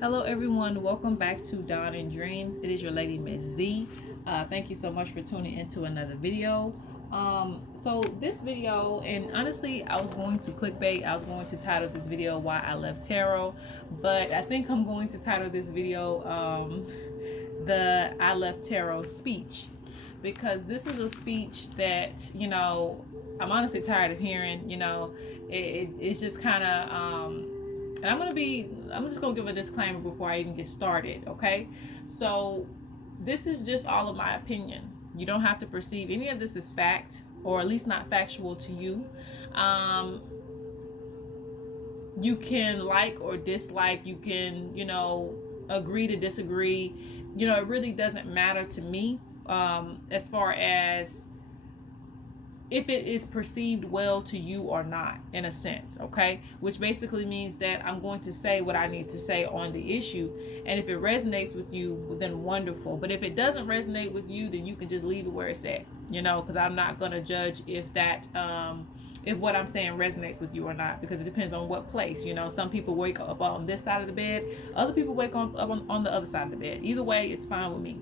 Hello everyone, welcome back to Dawn and Dreams. It is your lady Ms.Z. Thank you so much for tuning into another video. So this video, and honestly I was going to clickbait, I was going to title this video Why I Left Tarot, but I think I'm going to title this video the I Left Tarot speech, because this is a speech that, I'm honestly tired of hearing. It's just kind of and I'm just gonna give a disclaimer before I even get started, okay? So this is just all of my opinion. You don't have to perceive any of this as fact, or at least not factual to you. You can like or dislike, you can, agree to disagree. It really doesn't matter to me, as far as if it is perceived well to you or not, in a sense, okay? Which basically means that I'm going to say what I need to say on the issue, and if it resonates with you, then wonderful. But if it doesn't resonate with you, then you can just leave it where it's at, because I'm not going to judge if that if what I'm saying resonates with you or not, because it depends on what place. Some people wake up on this side of the bed, other people wake up on the other side of the bed. Either way, it's fine with me.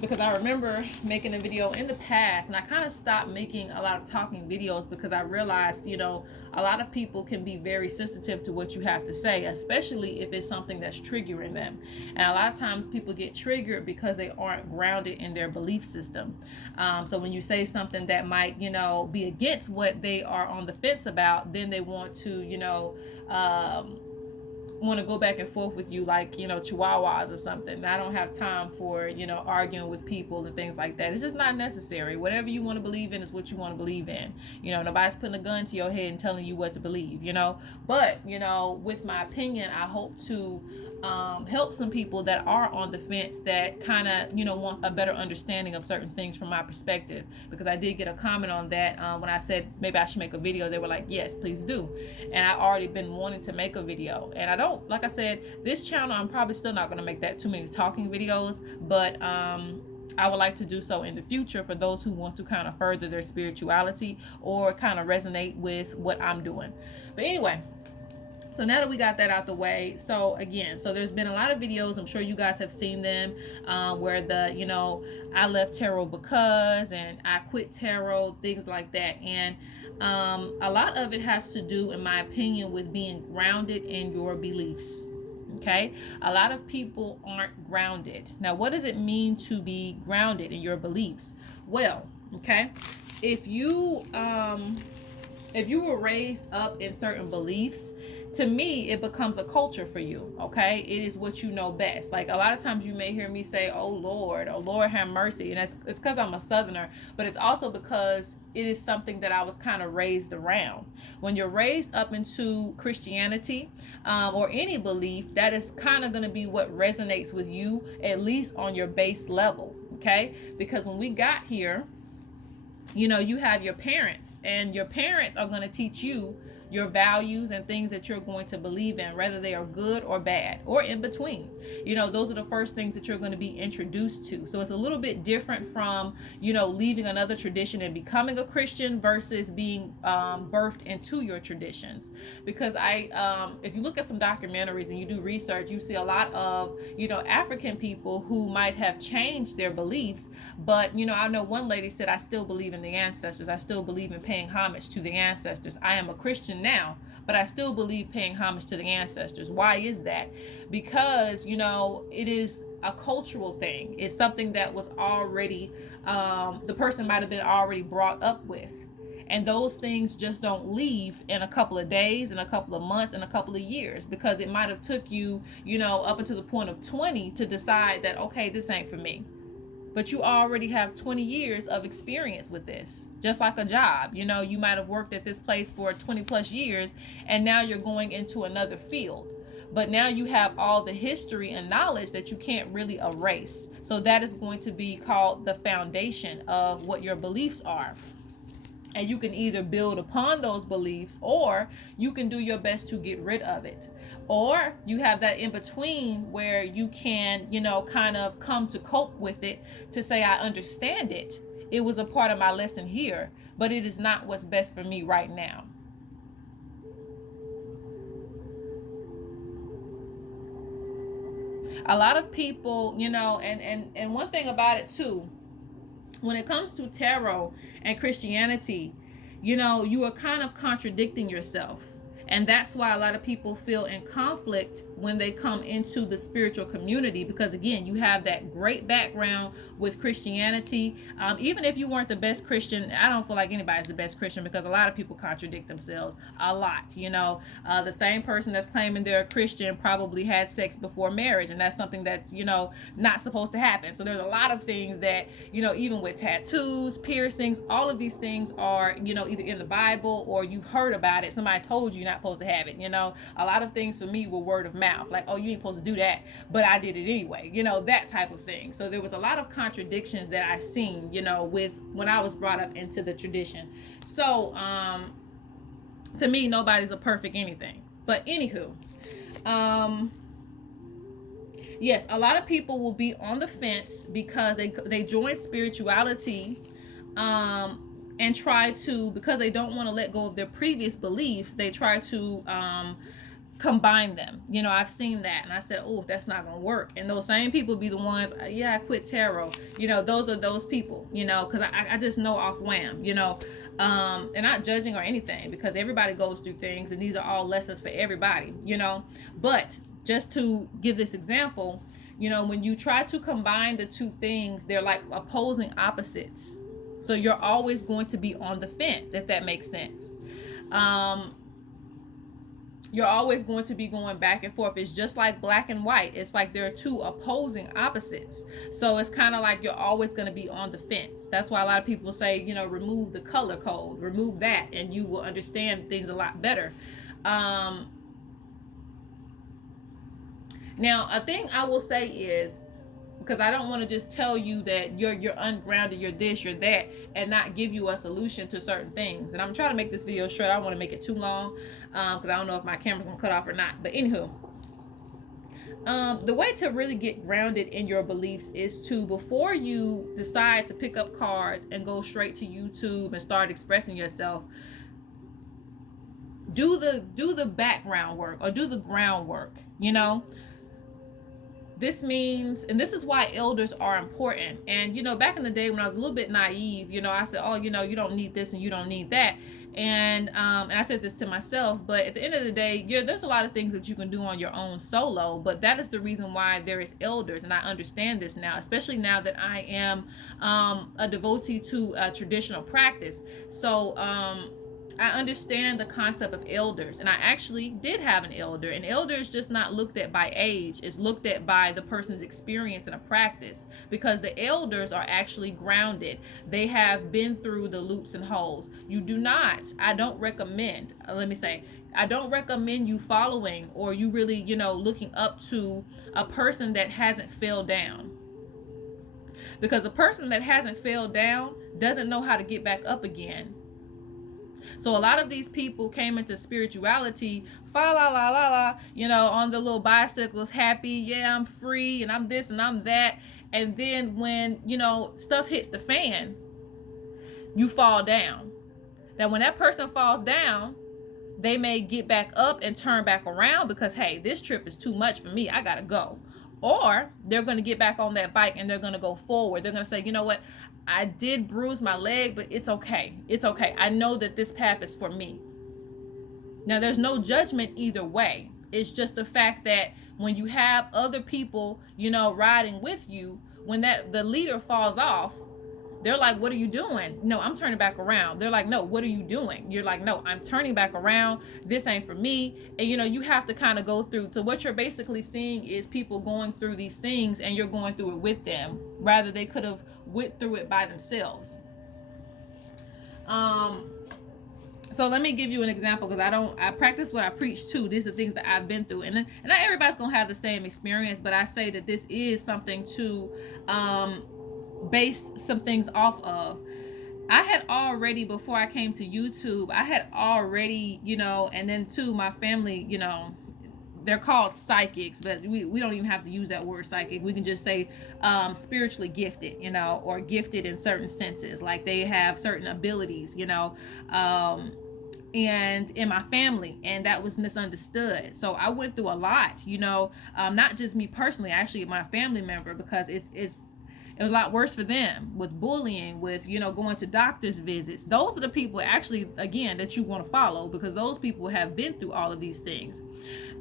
Because I remember making a video in the past, and I kind of stopped making a lot of talking videos because I realized, a lot of people can be very sensitive to what you have to say, especially if it's something that's triggering them. And a lot of times people get triggered because they aren't grounded in their belief system. So when you say something that might, be against what they are on the fence about, then they want to, want to go back and forth with you like, chihuahuas or something. And I don't have time for, arguing with people and things like that. It's just not necessary. Whatever you want to believe in is what you want to believe in. Nobody's putting a gun to your head and telling you what to believe, But, with my opinion, I hope to help some people that are on the fence, that kind of, want a better understanding of certain things from my perspective. Because I did get a comment on that when I said maybe I should make a video. They were like, yes, please do. And I already been wanting to make a video. And I don't, like I said, this channel, I'm probably still not going to make that too many talking videos. But I would like to do so in the future for those who want to kind of further their spirituality or kind of resonate with what I'm doing. But anyway, so now that we got that out the way, so there's been a lot of videos, I'm sure you guys have seen them, where I left tarot because, and I quit tarot, things like that. And a lot of it has to do, in my opinion, with being grounded in your beliefs. Okay, a lot of people aren't grounded. Now, what does it mean to be grounded in your beliefs? Well, okay, if you were raised up in certain beliefs, to me, it becomes a culture for you, okay? It is what you know best. Like, a lot of times you may hear me say, oh Lord have mercy. And it's because I'm a Southerner, but it's also because it is something that I was kind of raised around. When you're raised up into Christianity, or any belief, that is kind of going to be what resonates with you, at least on your base level, okay? Because when we got here, you have your parents, and your parents are going to teach you your values and things that you're going to believe in, whether they are good or bad or in between. Those are the first things that you're going to be introduced to. So it's a little bit different from, leaving another tradition and becoming a Christian versus being birthed into your traditions. Because if you look at some documentaries and you do research, you see a lot of, African people who might have changed their beliefs. But, I know one lady said, I still believe in the ancestors. I still believe in paying homage to the ancestors. I am a Christian now, but I still believe paying homage to the ancestors. Why is that? Because, it is a cultural thing. It's something that was already, the person might have been already brought up with. And those things just don't leave in a couple of days, in a couple of months, in a couple of years, because it might have took you, up until the point of 20 to decide that, okay, this ain't for me. But you already have 20 years of experience with this, just like a job. You might have worked at this place for 20 plus years, and now you're going into another field. But now you have all the history and knowledge that you can't really erase. So that is going to be called the foundation of what your beliefs are. And you can either build upon those beliefs, or you can do your best to get rid of it. Or you have that in between where you can, kind of come to cope with it, to say, I understand it. It was a part of my lesson here, but it is not what's best for me right now. A lot of people, and one thing about it too, when it comes to tarot and Christianity, you are kind of contradicting yourself. And that's why a lot of people feel in conflict when they come into the spiritual community, because again, you have that great background with Christianity. Even if you weren't the best Christian, I don't feel like anybody's the best Christian, because a lot of people contradict themselves a lot. The same person that's claiming they're a Christian probably had sex before marriage, and that's something that's not supposed to happen. So there's a lot of things that even with tattoos, piercings, all of these things are either in the Bible or you've heard about it. Somebody told you you're not supposed to have it. A lot of things for me were word of mouth, like, oh, you ain't supposed to do that, but I did it anyway, that type of thing. So there was a lot of contradictions that I seen with when I was brought up into the tradition. So to me, nobody's a perfect anything. But anywho, yes, a lot of people will be on the fence because they join spirituality and try to, because they don't want to let go of their previous beliefs, they try to combine them. I've seen that, and I said, oh, that's not gonna work. And those same people be the ones, I quit tarot. Those are those people, because I just know off wham, and not judging or anything, because everybody goes through things, and these are all lessons for everybody, but just to give this example, when you try to combine the two things, they're like opposing opposites. So you're always going to be on the fence, if that makes sense. You're always going to be going back and forth. It's just like black and white. It's like there are two opposing opposites. So it's kind of like you're always going to be on the fence. That's why a lot of people say, remove the color code, remove that, and you will understand things a lot better. Now, a thing I will say is, because I don't want to just tell you that you're ungrounded, you're this, you're that, and not give you a solution to certain things. And I'm trying to make this video short. I don't want to make it too long, because I don't know if my camera's gonna cut off or not. But anywho, the way to really get grounded in your beliefs is to, before you decide to pick up cards and go straight to YouTube and start expressing yourself, do the background work, or do the groundwork. This means, and this is why elders are important. And, back in the day when I was a little bit naive, I said, oh, you don't need this and you don't need that. And I said this to myself, but at the end of the day, there's a lot of things that you can do on your own solo, but that is the reason why there is elders. And I understand this now, especially now that I am a devotee to traditional practice. So, I understand the concept of elders, and I actually did have an elder. An elder is just not looked at by age, it's looked at by the person's experience in a practice, because the elders are actually grounded. They have been through the loops and holes. I don't recommend you following, or you really, looking up to a person that hasn't fell down. Because a person that hasn't fell down doesn't know how to get back up again. So a lot of these people came into spirituality, fa la la la la, on the little bicycles, happy, yeah, I'm free, and I'm this and I'm that. And then when, stuff hits the fan, you fall down. Now, when that person falls down, they may get back up and turn back around because, hey, this trip is too much for me, I gotta go. Or they're going to get back on that bike and they're going to go forward. They're going to say, you know what? I did bruise my leg, but it's okay. It's okay. I know that this path is for me. Now, there's no judgment either way. It's just the fact that when you have other people, riding with you, when the leader falls off, they're like, what are you doing? No, I'm turning back around. They're like, no, what are you doing? You're like, no, I'm turning back around. This ain't for me. And, you have to kind of go through. So what you're basically seeing is people going through these things, and you're going through it with them. Rather, they could have went through it by themselves. So let me give you an example, because I practice what I preach too. These are things that I've been through, and not everybody's going to have the same experience, but I say that this is something to, base some things off of. I had already, before I came to YouTube, I had already, and then too, my family, they're called psychics, but we don't even have to use that word psychic. We can just say spiritually gifted, or gifted in certain senses, like they have certain abilities, and in my family, and that was misunderstood. So I went through a lot, not just me personally, actually my family member, because it was a lot worse for them with bullying, with going to doctor's visits. Those are the people actually, again, that you want to follow, because those people have been through all of these things.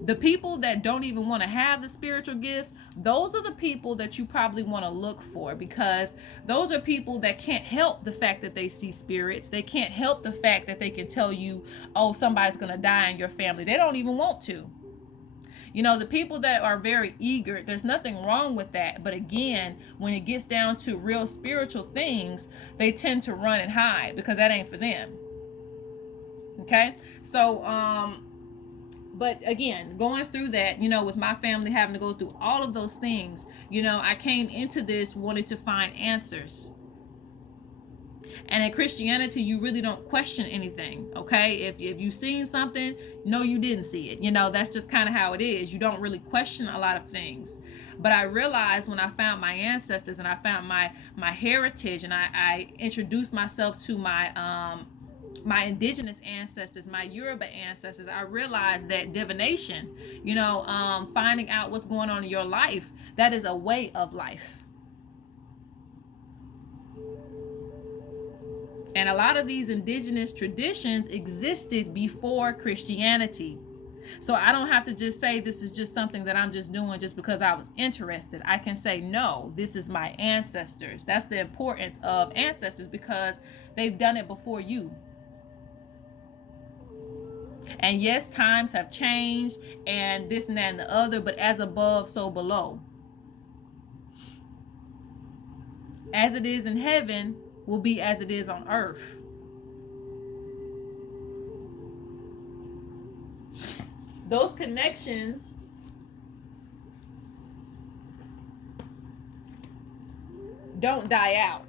The people that don't even want to have the spiritual gifts, those are the people that you probably want to look for, because those are people that can't help the fact that they see spirits. They can't help the fact that they can tell you, oh, somebody's going to die in your family. They don't even want to. The people that are very eager, there's nothing wrong with that. But again, when it gets down to real spiritual things, they tend to run and hide because that ain't for them. Okay? So, but again, going through that, with my family having to go through all of those things, I came into this wanting to find answers. And in Christianity, you really don't question anything, okay? If you've seen something, no, you didn't see it. That's just kind of how it is. You don't really question a lot of things. But I realized when I found my ancestors and I found my heritage, and I introduced myself to my indigenous ancestors, my Yoruba ancestors, I realized that divination, finding out what's going on in your life, that is a way of life. And a lot of these indigenous traditions existed before Christianity. So I don't have to just say this is just something that I'm just doing just because I was interested. I can say, no, this is my ancestors. That's the importance of ancestors, because they've done it before you. And yes, times have changed and this and that and the other, but as above, so below. As it is in heaven will be as it is on earth. Those connections don't die out.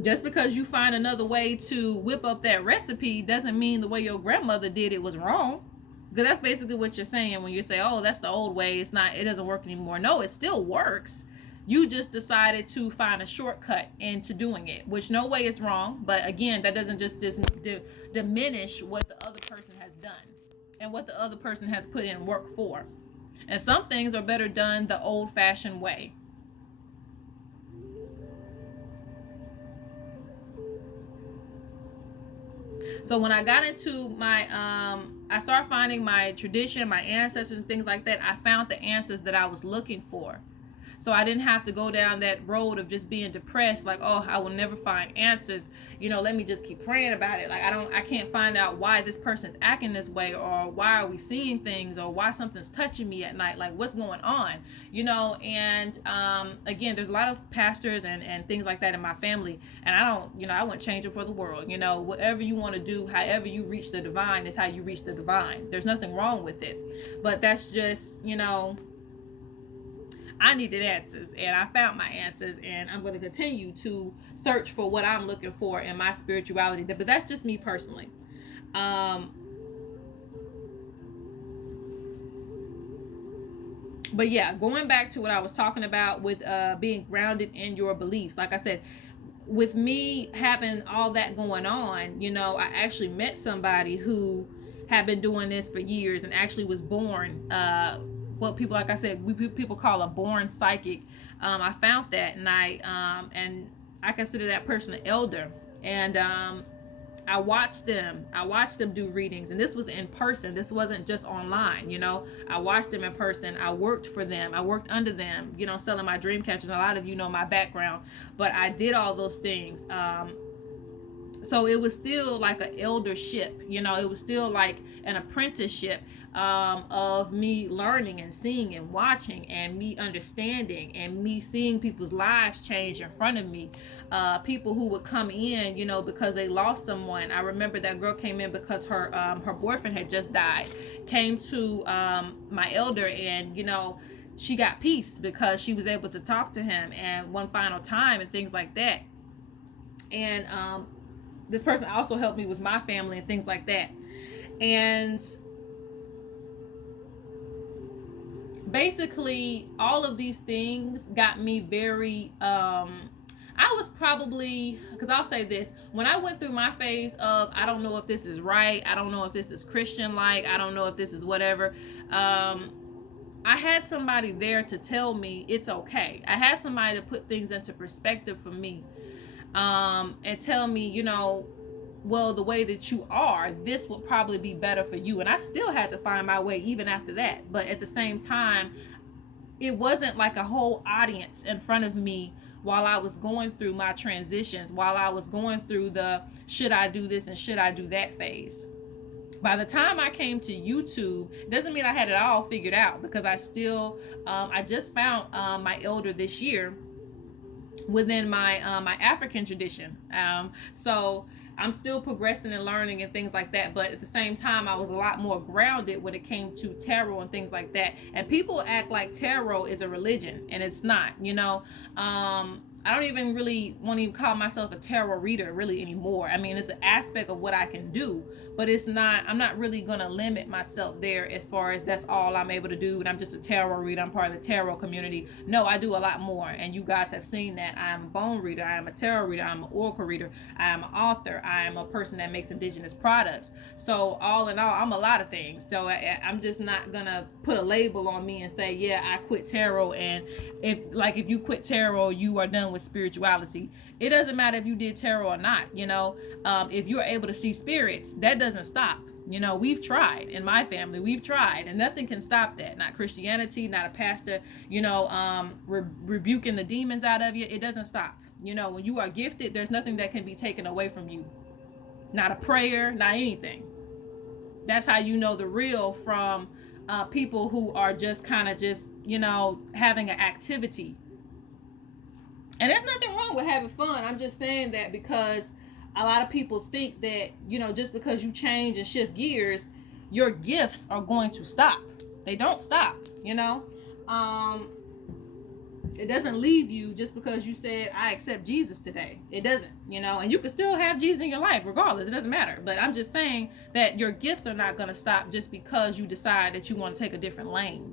Just because you find another way to whip up that recipe doesn't mean the way your grandmother did it was wrong. Because that's basically what you're saying when you say, oh, that's the old way. It doesn't work anymore. No, it still works. You just decided to find a shortcut into doing it, which no way is wrong. But again, that doesn't just diminish what the other person has done and what the other person has put in work for. And some things are better done the old-fashioned way. So when I got into my, I started finding my tradition, my ancestors and things like that, I found the answers that I was looking for. So I didn't have to go down that road of just being depressed, like, oh, I will never find answers. Let me just keep praying about it. Like, I can't find out why this person's acting this way, or why are we seeing things, or why something's touching me at night. Like, what's going on? And again, there's a lot of pastors and things like that in my family, and I wouldn't change it for the world. Whatever you want to do, however you reach the divine is how you reach the divine. There's nothing wrong with it. But that's just, I needed answers, and I found my answers, and I'm going to continue to search for what I'm looking for in my spirituality. But that's just me personally. But yeah, going back to what I was talking about with being grounded in your beliefs. Like I said, with me having all that going on, I actually met somebody who had been doing this for years and actually was born what people, like I said, people call a born psychic. I found that, and I consider that person an elder. And I watched them do readings, and this was in person. This wasn't just online. I watched them in person. I worked for them. I worked under them. Selling my dream catchers. A lot of you know my background, but I did all those things. So it was still like an eldership. It was still like an apprenticeship of me learning and seeing and watching and me understanding and me seeing people's lives change in front of me. People who would come in, because they lost someone. I remember that girl came in because her boyfriend had just died. Came to my elder, and she got peace because she was able to talk to him and one final time and things like that. And this person also helped me with my family and things like that. And basically all of these things got me very I was probably, because I'll say this, when I went through my phase of, I don't know if this is right, I don't know if this is Christian like, I don't know if this is whatever, I had somebody there to tell me it's okay. I had somebody to put things into perspective for me, and tell me, well, the way that you are, this will probably be better for you. And I still had to find my way even after that. But at the same time, it wasn't like a whole audience in front of me while I was going through my transitions, while I was going through the should I do this and should I do that phase. By the time I came to YouTube, doesn't mean I had it all figured out, because I still, I just found my elder this year within my my African tradition. So I'm still progressing and learning and things like that. But at the same time, I was a lot more grounded when it came to tarot and things like that. And people act like tarot is a religion, and it's not. I don't even really want to even call myself a tarot reader really anymore. I mean, it's an aspect of what I can do, but it's not, I'm not really going to limit myself there as far as that's all I'm able to do and I'm just a tarot reader, I'm part of the tarot community. No, I do a lot more, and you guys have seen that. I am a bone reader, I am a tarot reader, I'm an oracle reader, I am an author, I am a person that makes indigenous products. So all in all, I'm a lot of things. So I'm just not going to put a label on me and say, yeah, I quit tarot, and if you quit tarot, you are done with spirituality. It doesn't matter if you did tarot or not. If you're able to see spirits, that doesn't stop. We've tried in my family, we've tried, and nothing can stop that. Not Christianity, not a pastor, rebuking the demons out of you. It doesn't stop. When you are gifted, there's nothing that can be taken away from you. Not a prayer, not anything. That's how you know the real from people who are just kind of just, having an activity. And there's nothing wrong with having fun. I'm just saying that because a lot of people think that, just because you change and shift gears, your gifts are going to stop. They don't stop, It doesn't leave you just because you said, I accept Jesus today. It doesn't, and you can still have Jesus in your life regardless. It doesn't matter. But I'm just saying that your gifts are not going to stop just because you decide that you want to take a different lane.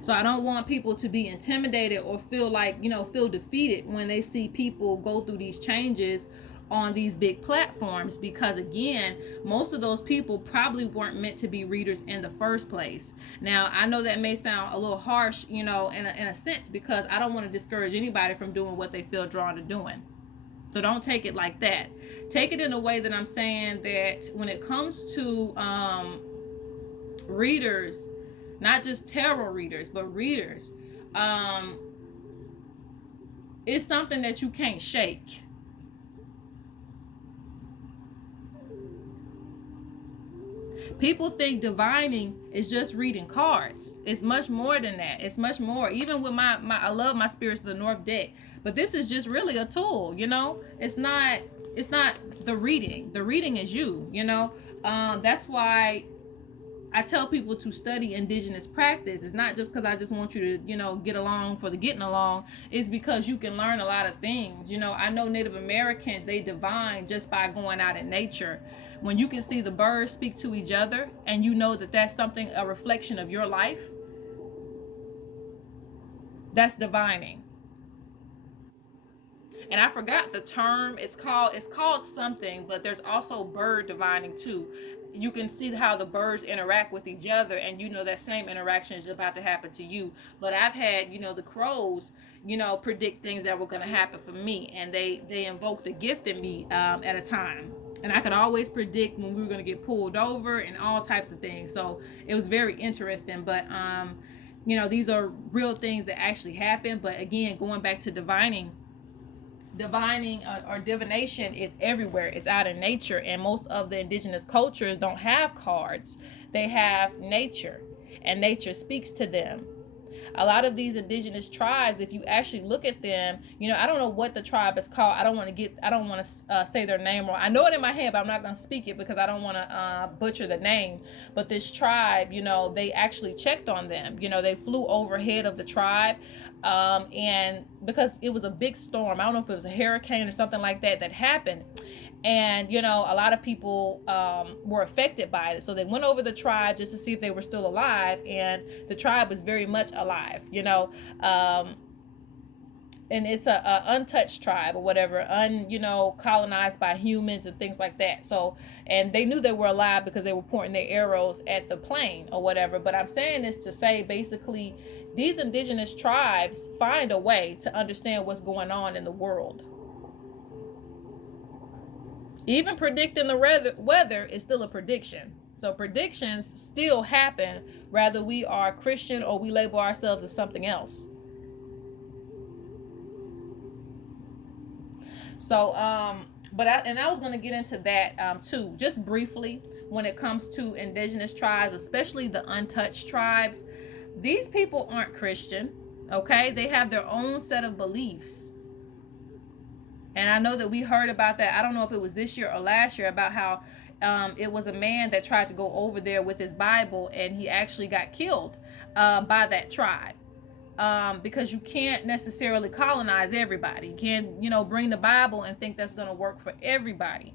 So I don't want people to be intimidated or feel like, feel defeated when they see people go through these changes on these big platforms, because again, most of those people probably weren't meant to be readers in the first place. Now, I know that may sound a little harsh, in a sense, because I don't want to discourage anybody from doing what they feel drawn to doing. So don't take it like that. Take it in a way that I'm saying that when it comes to readers, not just tarot readers, but readers, it's something that you can't shake. People think divining is just reading cards. It's much more than that. It's much more. Even with my I love my Spirits of the North Deck, but this is just really a tool. It's not the reading. The reading is you. That's why I tell people to study indigenous practice. It's not just because I just want you to, get along for the getting along. It's because you can learn a lot of things. I know Native Americans, they divine just by going out in nature. When you can see the birds speak to each other and you know that that's something, a reflection of your life, that's divining. And I forgot the term. It's called something, but there's also bird divining too. You can see how the birds interact with each other, and that same interaction is about to happen to you. But I've had, the crows, predict things that were going to happen for me, and they invoked the gift in me at a time. And I could always predict when we were going to get pulled over and all types of things. So it was very interesting. But these are real things that actually happen. But again, going back to divining or divination is everywhere. It's out in nature, and most of the indigenous cultures don't have cards. They have nature, and nature speaks to them. A lot of these indigenous tribes, if you actually look at them, I don't know what the tribe is called. I don't want to say their name wrong. I know it in my head, but I'm not going to speak it because I don't want to butcher the name. But this tribe, they actually checked on them. They flew overhead of the tribe, and because it was a big storm, I don't know if it was a hurricane or something like that happened. And a lot of people were affected by it, so they went over the tribe just to see if they were still alive, and the tribe was very much alive. And it's a untouched tribe or whatever, colonized by humans and things like that. So, and they knew they were alive because they were pointing their arrows at the plane or whatever. But I'm saying this to say, basically, these indigenous tribes find a way to understand what's going on in the world. Even predicting the weather is still a prediction. So predictions still happen, whether we are Christian or we label ourselves as something else. So, I was going to get into that too, just briefly, when it comes to indigenous tribes, especially the untouched tribes. These people aren't Christian, okay? They have their own set of beliefs. And I know that we heard about that. I don't know if it was this year or last year, about how it was a man that tried to go over there with his Bible, and he actually got killed by that tribe. Because you can't necessarily colonize everybody. You can't, bring the Bible and think that's going to work for everybody.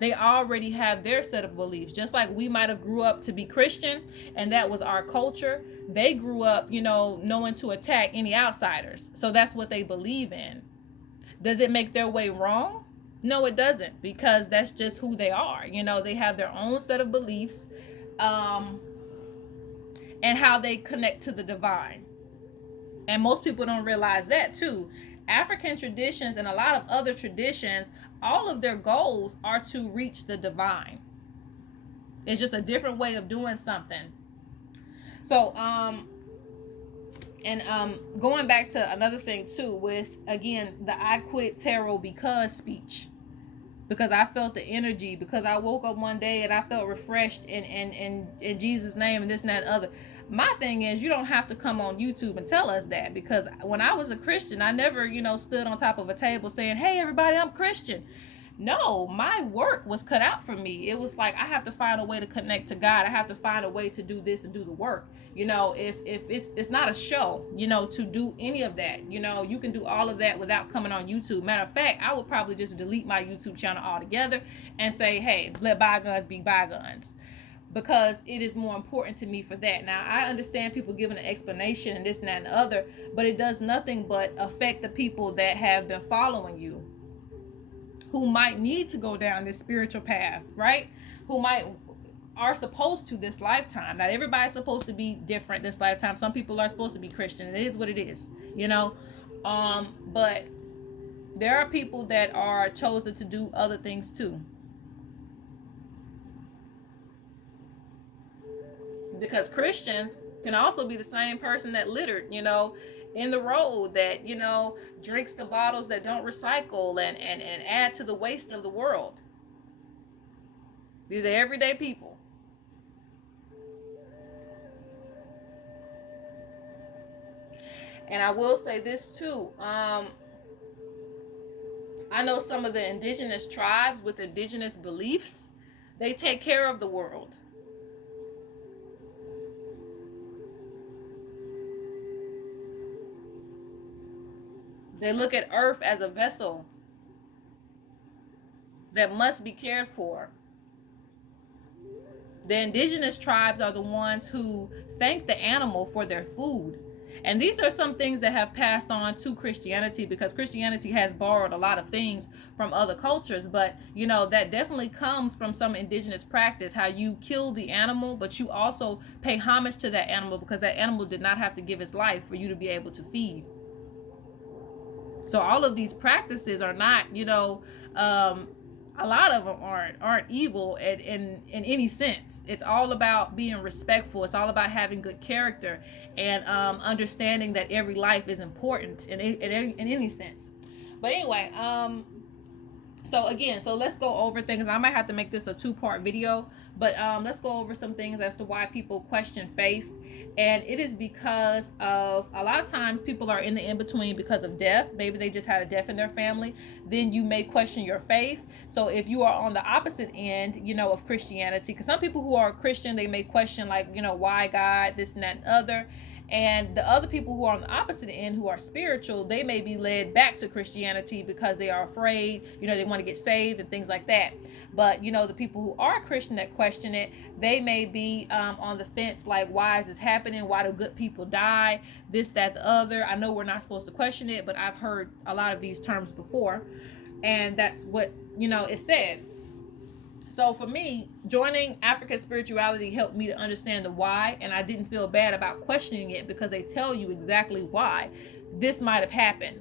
They already have their set of beliefs. Just like we might have grew up to be Christian and that was our culture, they grew up, knowing to attack any outsiders. So that's what they believe in. Does it make their way wrong? No, it doesn't, because that's just who they are. They have their own set of beliefs, and how they connect to the divine. And most people don't realize that too. African traditions and a lot of other traditions, all of their goals are to reach the divine. It's just a different way of doing something. So, going back to another thing too, with, again, the I quit tarot because speech. Because I felt the energy, because I woke up one day and I felt refreshed in Jesus' name and this and that and other. My thing is, you don't have to come on YouTube and tell us that, because when I was a Christian, I never, stood on top of a table saying, hey, everybody, I'm Christian. No, my work was cut out for me. It was like, I have to find a way to connect to God. I have to find a way to do this and do the work. If it's not a show, to do any of that, you can do all of that without coming on YouTube. Matter of fact, I would probably just delete my YouTube channel altogether and say, hey, let bygones be bygones. Because it is more important to me for that. Now, I understand people giving an explanation and this and that and the other, but it does nothing but affect the people that have been following you, who might need to go down this spiritual path, right? Who are supposed to this lifetime. Not everybody's supposed to be different this lifetime. Some people are supposed to be Christian. It is what it is, but there are people that are chosen to do other things too. Because Christians can also be the same person that littered, in the road, that, drinks the bottles that don't recycle and add to the waste of the world. These are everyday people. And I will say this too. I know some of the indigenous tribes with indigenous beliefs, they take care of the world. They look at Earth as a vessel that must be cared for. The indigenous tribes are the ones who thank the animal for their food. And these are some things that have passed on to Christianity, because Christianity has borrowed a lot of things from other cultures. But, that definitely comes from some indigenous practice, how you kill the animal, but you also pay homage to that animal, because that animal did not have to give its life for you to be able to feed. So all of these practices are not, a lot of them aren't evil in any sense. It's all about being respectful. It's all about having good character and understanding that every life is important in any sense. But anyway, so let's go over things. I might have to make this a 2-part video, but let's go over some things as to why people question faith. And it is because of, a lot of times people are in the in-between because of death. Maybe they just had a death in their family. Then you may question your faith. So if you are on the opposite end, of Christianity, because some people who are Christian, they may question, like, why God, this and that and other. And the other people who are on the opposite end, who are spiritual, they may be led back to Christianity because they are afraid, they want to get saved and things like that. But the people who are Christian that question it, they may be on the fence, like, why is this happening? Why do good people die? This, that, the other. I know we're not supposed to question it, but I've heard a lot of these terms before, and that's what it said. So for me, joining African spirituality helped me to understand the why, and I didn't feel bad about questioning it because they tell you exactly why this might have happened.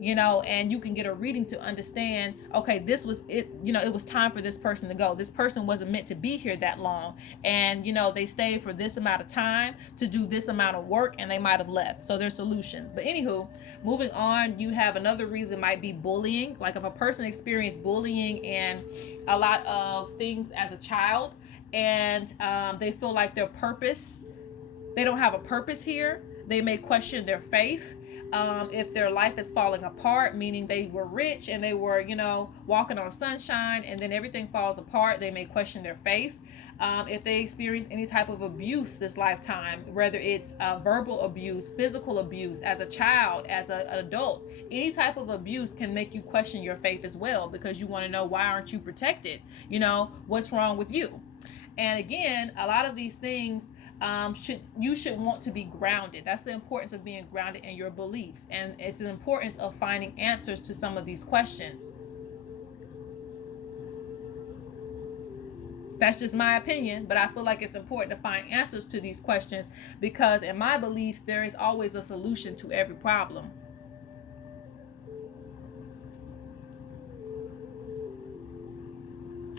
And you can get a reading to understand, okay, this was it, it was time for this person to go. This person wasn't meant to be here that long. And, they stayed for this amount of time to do this amount of work, and they might have left. So there's solutions. But anywho, moving on, you have another reason might be bullying. Like if a person experienced bullying and a lot of things as a child, and they feel like they don't have a purpose here, they may question their faith. If their life is falling apart, meaning they were rich and they were, walking on sunshine, and then everything falls apart, they may question their faith. If they experience any type of abuse this lifetime, whether it's verbal abuse, physical abuse, as a child, as an adult, any type of abuse can make you question your faith as well, because you want to know, why aren't you protected? What's wrong with you? And again, a lot of these things you should want to be grounded. That's the importance of being grounded in your beliefs, and it's the importance of finding answers to some of these questions. That's just my opinion, but I feel like it's important to find answers to these questions, because in my beliefs, there is always a solution to every problem.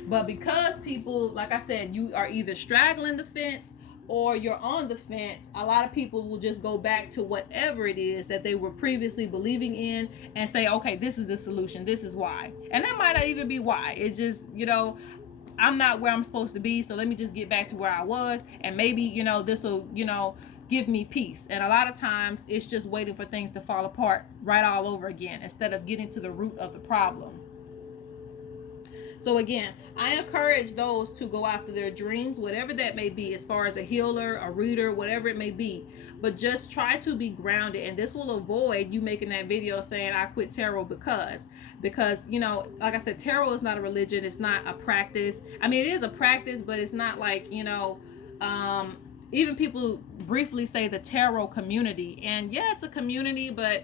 But because people, like I said, you are either straddling the fence or you're on the fence, a lot of people will just go back to whatever it is that they were previously believing in and say, okay, this is the solution, this is why. And that might not even be why. It's just, I'm not where I'm supposed to be, so let me just get back to where I was, and maybe, this will, give me peace. And a lot of times it's just waiting for things to fall apart right all over again, instead of getting to the root of the problem. So again, I encourage those to go after their dreams, whatever that may be, as far as a healer, a reader, whatever it may be. But just try to be grounded, and this will avoid you making that video saying, I quit tarot because, like I said, tarot is not a religion. It's not a practice. I mean, it is a practice, but it's not like, even people briefly say the tarot community, and yeah, it's a community, but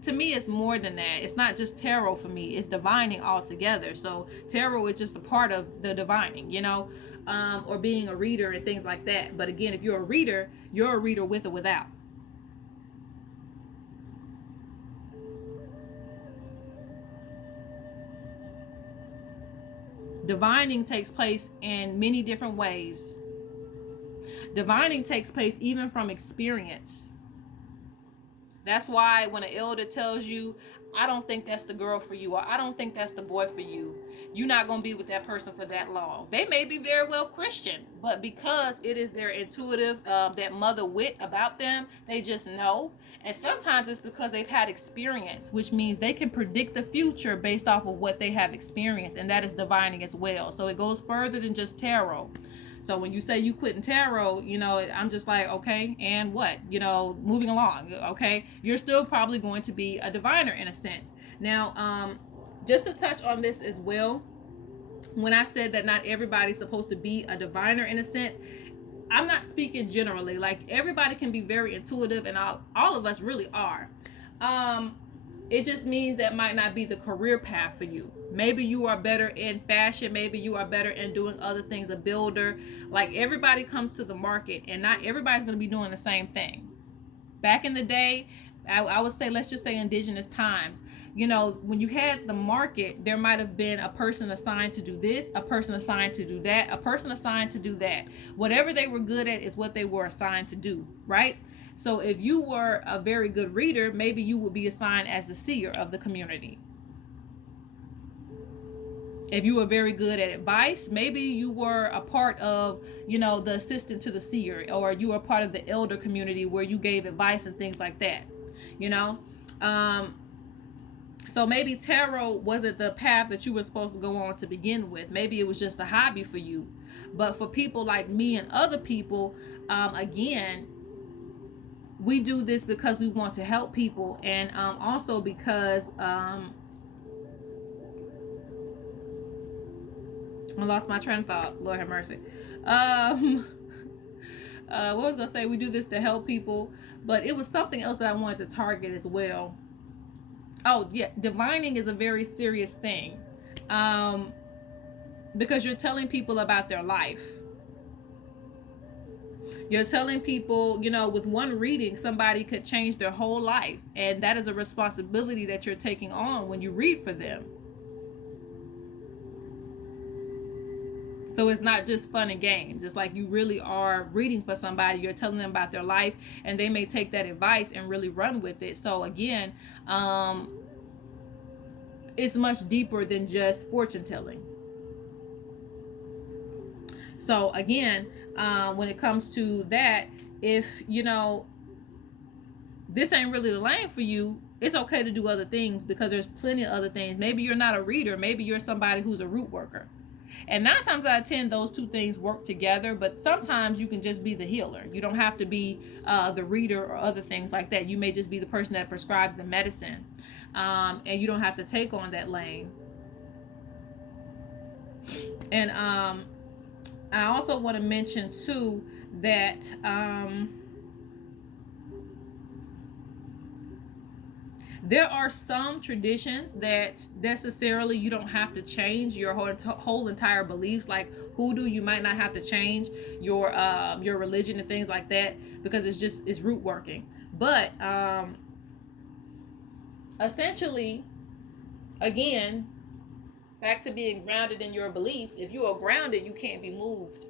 to me it's more than that. It's not just tarot for me, it's divining altogether. So tarot is just a part of the divining, or being a reader and things like that. But again, if you're a reader with or without. Divining takes place in many different ways. Divining takes place even from experience. That's why when an elder tells you, I don't think that's the girl for you, or I don't think that's the boy for you, you're not going to be with that person for that long. They may be very well Christian, but because it is their intuitive, that mother wit about them, they just know. And sometimes it's because they've had experience, which means they can predict the future based off of what they have experienced, and that is divining as well. So it goes further than just tarot. So when you say you quitting tarot, I'm just like, okay, and what? Moving along, okay? You're still probably going to be a diviner in a sense. Now, just to touch on this as well, when I said that not everybody's supposed to be a diviner in a sense, I'm not speaking generally. Like, everybody can be very intuitive, and all of us really are. It just means that might not be the career path for you. Maybe you are better in fashion. Maybe you are better in doing other things, a builder. Like, everybody comes to the market, and not everybody's going to be doing the same thing. Back in the day, I would say, let's just say indigenous times, when you had the market, there might have been a person assigned to do this, a person assigned to do that, a person assigned to do that. Whatever they were good at is what they were assigned to do, right? So if you were a very good reader, maybe you would be assigned as the seer of the community. If you were very good at advice, maybe you were a part of, the assistant to the seer, or you were part of the elder community where you gave advice and things like that, So maybe tarot wasn't the path that you were supposed to go on to begin with. Maybe it was just a hobby for you. But for people like me and other people, again, we do this because we want to help people, and also because I lost my train of thought. Lord have mercy. What was I gonna say? We do this to help people, but it was something else that I wanted to target as well. Oh yeah, divining is a very serious thing, because you're telling people about their life. You're telling people, with one reading, somebody could change their whole life, and that is a responsibility that you're taking on when you read for them. So it's not just fun and games. It's like you really are reading for somebody. You're telling them about their life, and they may take that advice and really run with it. So again, it's much deeper than just fortune telling. So again, when it comes to that, if this ain't really the lane for you, it's okay to do other things, because there's plenty of other things. Maybe you're not a reader. Maybe you're somebody who's a root worker. And 9 times out of 10, those two things work together. But sometimes you can just be the healer. You don't have to be the reader or other things like that. You may just be the person that prescribes the medicine. And you don't have to take on that lane. And I also want to mention, too, that there are some traditions that necessarily you don't have to change your whole entire beliefs. Like hoodoo, you might not have to change your religion and things like that, because it's root working. But essentially, again, back to being grounded in your beliefs. If you are grounded, you can't be moved.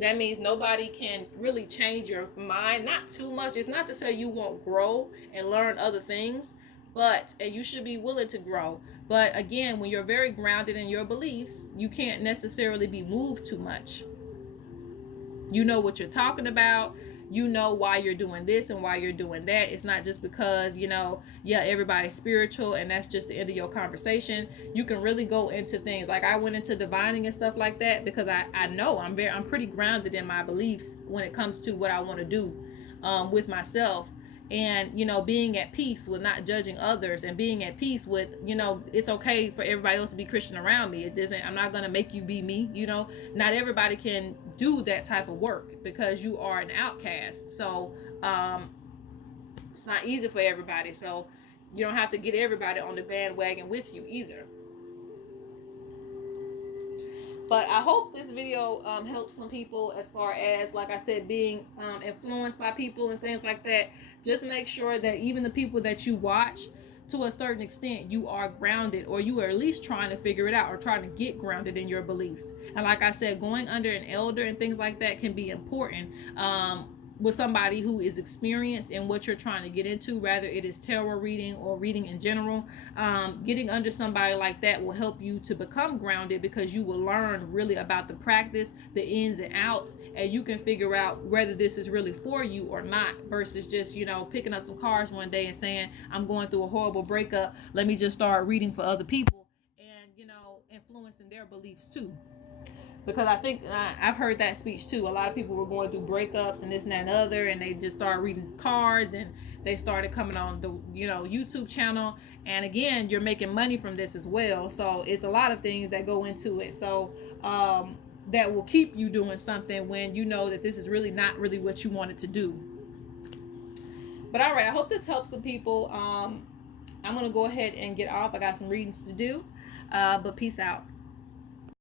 That means nobody can really change your mind, not too much. It's not to say you won't grow and learn other things, and you should be willing to grow. But again, when you're very grounded in your beliefs, you can't necessarily be moved too much. You know what you're talking about. You know why you're doing this and why you're doing that. It's not just because, everybody's spiritual and that's just the end of your conversation. You can really go into things. Like I went into divining and stuff like that because I know I'm pretty grounded in my beliefs when it comes to what I want to do with myself. And being at peace with not judging others, and being at peace with it's okay for everybody else to be Christian around me. I'm not going to make you be me. Not everybody can do that type of work because you are an outcast. So it's not easy for everybody. So you don't have to get everybody on the bandwagon with you either. But I hope this video helps some people as far as, like I said, being influenced by people and things like that. Just make sure that even the people that you watch, to a certain extent, you are grounded, or you are at least trying to figure it out, or trying to get grounded in your beliefs. And like I said, going under an elder and things like that can be important. With somebody who is experienced in what you're trying to get into, rather it is tarot reading or reading in general, getting under somebody like that will help you to become grounded, because you will learn really about the practice, the ins and outs, and you can figure out whether this is really for you or not, versus just picking up some cards one day and saying, I'm going through a horrible breakup, let me just start reading for other people, and influencing their beliefs too. Because I think I've heard that speech too. A lot of people were going through breakups and this and that and other, and they just started reading cards, and they started coming on the YouTube channel. And again, you're making money from this as well. So it's a lot of things that go into it. So that will keep you doing something when you know that this is really not really what you wanted to do. But all right, I hope this helps some people. I'm gonna go ahead and get off. I got some readings to do. But peace out.